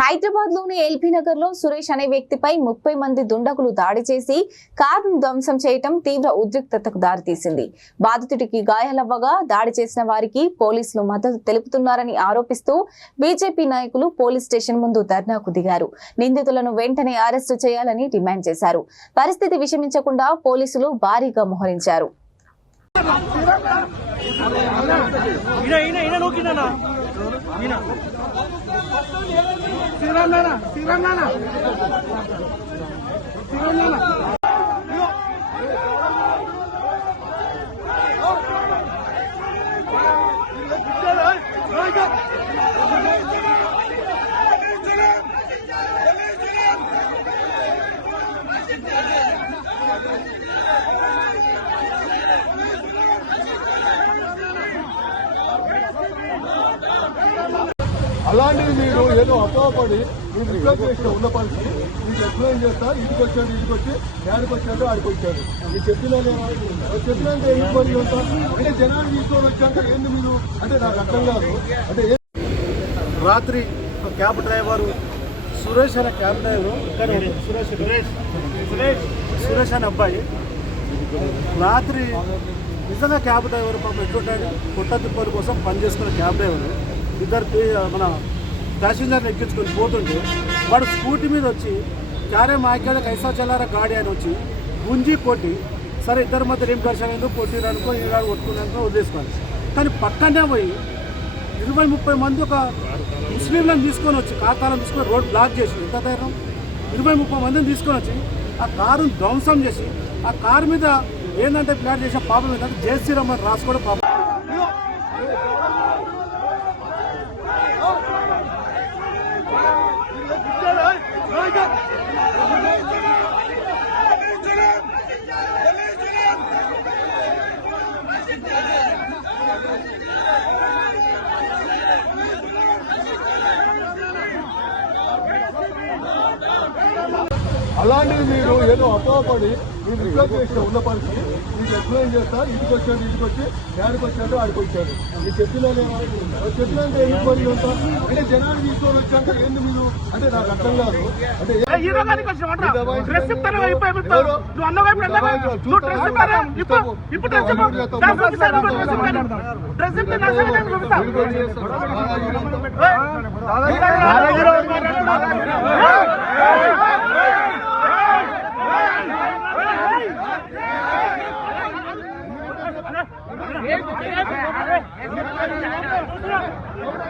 హైదరాబాద్ లోని ఎల్బీ నగర్ లో సురేష్ అనే వ్యక్తిపై 30 మంది దుండగులు దాడి చేసి కారును ధ్వంసం చేయడం తీవ్ర ఉద్రిక్తతకు దారితీసింది. బాధితుడికి గాయాలవ్వగా దాడి చేసిన వారికి పోలీసులు మద్దతు తెలుపుతున్నారని ఆరోపిస్తూ బీజేపీ నాయకులు పోలీస్ స్టేషన్ ముందు ధర్నాకు దిగారు. నిందితులను వెంటనే అరెస్టు చేయాలని డిమాండ్ చేశారు. పరిస్థితి విషమించకుండా పోలీసులు భారీగా మోహరించారు. అలాంటిది మీరు ఏదో అపోహపడి మీరు రిక్వెస్ట్ చేసిన ఉన్న పరిస్థితి మీకు ఎక్స్ప్లెయిన్ చేస్తా. ఇంటికి వచ్చాడు, ఇంటికి వచ్చి యాడికి వచ్చాడు, ఆడికి వచ్చాడు. మీరు చెప్పినాక ఎందుకు పని ఉంటా అంటే జనాలు తీసుకొని వచ్చాక ఏంది మీరు అంటే నాకు అర్థం కాదు. అంటే రాత్రి క్యాబ్ డ్రైవరు సురేష్ అనే క్యాబ్ డ్రైవరు సురేష్ అనే అబ్బాయి రాత్రి నిజంగా క్యాబ్ డ్రైవర్ పాపం ఎట్లుంటాడు, పుట్ట తిప్పల కోసం పనిచేసుకున్న క్యాబ్ డ్రైవరు ఇద్దరు మన ప్యాసింజర్ని ఎక్కించుకొని పోతుంటే వాడు స్కూటీ మీద వచ్చి క్యారే మాకేళ్ళకి కైసా చల్లారా గాడి అని వచ్చి గుంజి కొట్టి, సరే ఇద్దరి మధ్య ఏం ఘర్షణ ఎందుకు కొట్టిరనుకో ఇలా కొట్టుకున్నాక వదిలేసుకోవాలి. కానీ పక్కనే పోయి 20-30 మంది ఒక ముస్లింలను తీసుకొని వచ్చి ఖాతాలను తీసుకొని రోడ్ బ్లాక్ చేసి ఎంత ధైర్యం 20-30 మందిని తీసుకొని వచ్చి ఆ కారును ధ్వంసం చేసి ఆ కారు మీద ఏంటంటే ప్లాట్ చేసే పాపం ఏంటంటే జై శ్రీరామ్ అని రాసుకోవడం పాపం. అలాంటిది మీరు ఏదో అపోహపడి మీరు రిక్వెస్ట్ చేసిన ఉన్న పరిస్థితి మీకు ఎక్స్ప్లెయిన్ చేస్తా. ఇంటికి వచ్చాడు, ఇంటికి వచ్చి యాడికి వచ్చాడు, ఆడికి వచ్చాడు. మీరు చెప్పినాక ఎందుకు పని ఉంటా అంటే జనాలు తీసుకొని వచ్చాక ఏంది మీరు అంటే నాకు అర్థం కాదు. అంటే